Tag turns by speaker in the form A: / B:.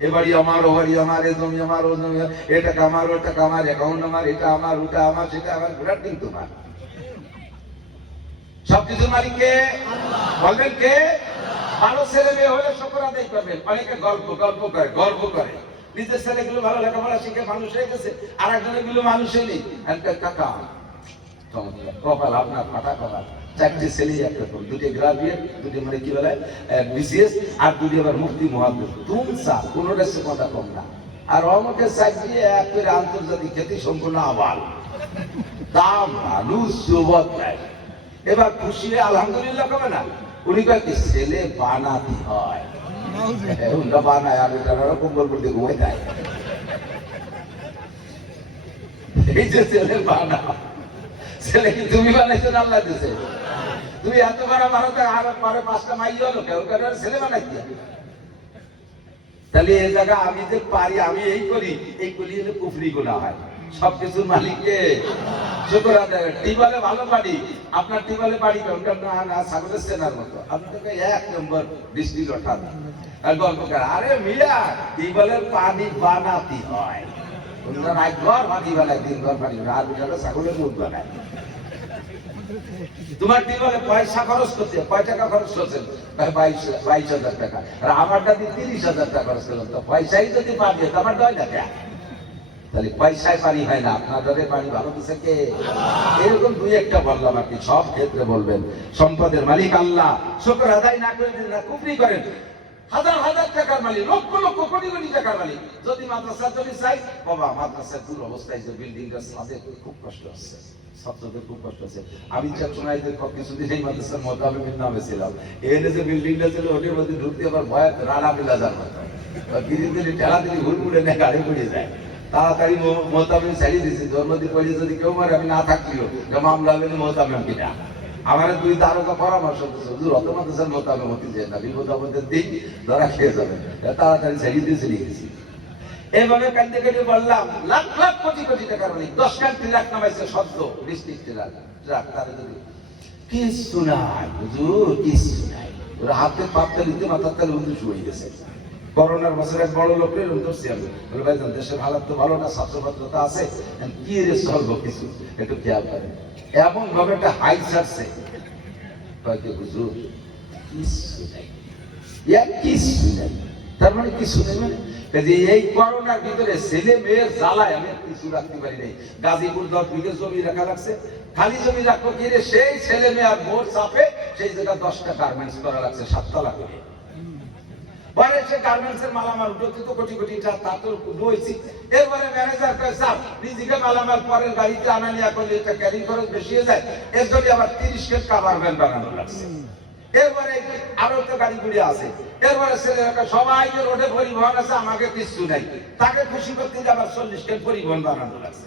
A: এ আমার ও আমার, এ জমি আমার, ও জমি এ টাকা আমার, ও টাকা আমার অ্যাকাউন্ট আমার, এটা আমার, ওটা আমার, সেটা আমার ঘোরার দিন তোমার। সবকিছুর মালিক কে? বলবেন কে? ভালো ছেলে মেয়ে হলে শুকর আদায় করবেন অনেকে গল্প গল্প করে, গর্ব করে। নিজের ছেলেগুলো ভালো লেখাপড়া শিখে মানুষ হয়ে গেছে আর একজনেরগুলো নেই। একটা কাকা, চমৎকার। কপাল আপনার ফাটা কপাল। চারটি ছেলে একটা করে দুটি গ্রাজুয়েট দুটি মানে কি বলে? বিসিএস আর দুটি আবার মুক্তি মহাদেশ তুম চা কোনোটা সে কথা কম না। আর অমকে চাকরি এক করে আন্তর্জাতিক খ্যাতি সম্পূর্ণ দাম মানুষ এবার খুশি আলহামদুলিল্লাহ কবে না? উনি কয়েকটি ছেলে বানাতে হয়। বানায় আর বলব দিয়ে এই যে ছেলে বানাও ছেলে, তুমি বানাইছো না আল্লাহ দিছে? এত বড় ভারতে আর পরে পাঁচটা মাই হলো, কেউ কেউ ছেলে বানাইতে তাহলে এই জায়গা আমি যে পারি, আমি এই করি এই করি হলে কুফরি গুণা হয়। সবকিছুর মালিককে শুক্র আদায়। টিবলে ভালো বাড়ি। আপনার টিবলে বাড়ি কোনটা না না সাগরের সেনার মতো। আপনাকে এক নম্বর বৃষ্টি লঠান আর গল্প আরে মিয়া টিবলের পানি বানাতে হয়। তোমার পয়সা খরচ করতে, কয় টাকা খরচ করছেন বাইশ হাজার টাকা। আর দিয়ে তিরিশ হাজার টাকা খরচ তো পয়সাই যদি তো আমার দয় না তাহলে পয়সায় পানি হয় না আপনাদের পানি ভালো কে? এরকম দুই একটা বললাম আর কি, সব ক্ষেত্রে বলবেন। সম্পদের মালিক আল্লাহ। শুক্র আদায় না করে দিন না কুফরি করেন হাজার হাজার টাকার মালিক, লক্ষ লক্ষ কোটি কোটি টাকার মালিক। যদি মাদ্রাসা যদি চাই, বাবা, মাদ্রাসার পুরো অবস্থায় যে বিল্ডিংটা সাথে খুব কষ্ট হচ্ছে, ছাত্রদের খুব কষ্ট হচ্ছে। আমি কিছুদিন এই মাদ্রাসার নামে ছিলাম যে বিল্ডিংটা ছিল, ওটির মধ্যে ঢুকতে আবার ভয়, রানা পিলা যার ধীরে ধীরে ঠেলা ধীরে ঘুর নেয় গাড়ি ঘুরে যায়। তাড়াতাড়ি মোতাবেক ছাড়িয়ে দিয়েছি। জন্মদিন পড়ে যদি কেউ মারে, আমি না থাকলেও মামলা হবে মোতাবেক কিনা। আমার দুই তারকা পরামর্শ দিচ্ছে হুজুর, অত মাদ্রাসার মোতাবেক মতি যায় না, বিপদ আপদের দিক ধরা খেয়ে যাবে। তাড়াতাড়ি ছাড়িয়ে দিয়ে চলে গেছি। এভাবে কান্দে কেটে বললাম, লাখ লাখ কোটি কোটি টাকার মালিক, দশ কান ট্রাক নামাইছে শব্দ ডিস্ট্রিক্ট ট্রাক ট্রাক তারা যদি কিছু নাই, হুজুর কিছু নাই। ওরা হাতে পাততে নিতে মাথার তালে হুজুর শুয়ে গেছে। করোনার বছরে বড় লোকের বলে ভাই দেশের হালাত তো ভালো না ছাত্রপাত্রতা আছে। কি রে চলবো কিছু? একটু খেয়াল করেন। এমন ভাবে একটা হাই ছাড়ছে। হুজুর, কিছু নাই। কিছু নাই। তার মানে কিছু নেই মানে? এই করোনার ভিতরে ছেলে মেয়ের জ্বালায় আমি কিছু রাখতে পারি নাই। গাজীপুর দশ বিঘে জমি রাখা লাগছে। খালি জমি রাখব কি সেই ছেলে মেয়ে আর ভোট চাপে সেই জায়গা দশটা গার্মেন্টস করা লাগছে, সাততলা করে। গার্মেন্টস এর মালামাল উঠতে তো কোটি কোটি টাকা তা তো এরপরে ম্যানেজার স্যার নিজেকে মালামাল পরের গাড়িতে আনা খরচ বেশি হয়ে যায়। এর জন্য আবার তিরিশ কেট কাভার ভ্যান বানানো লাগছে। এরপরে আরও তো গাড়ি গুড়ি আছে। এরপরে ছেলেরা কয়, সবাই রোডে পরিবহন আছে আমাকে কিছু নাই। তাকে খুশি করতে আবার চল্লিশ কেট পরিবহন বানানো লাগছে।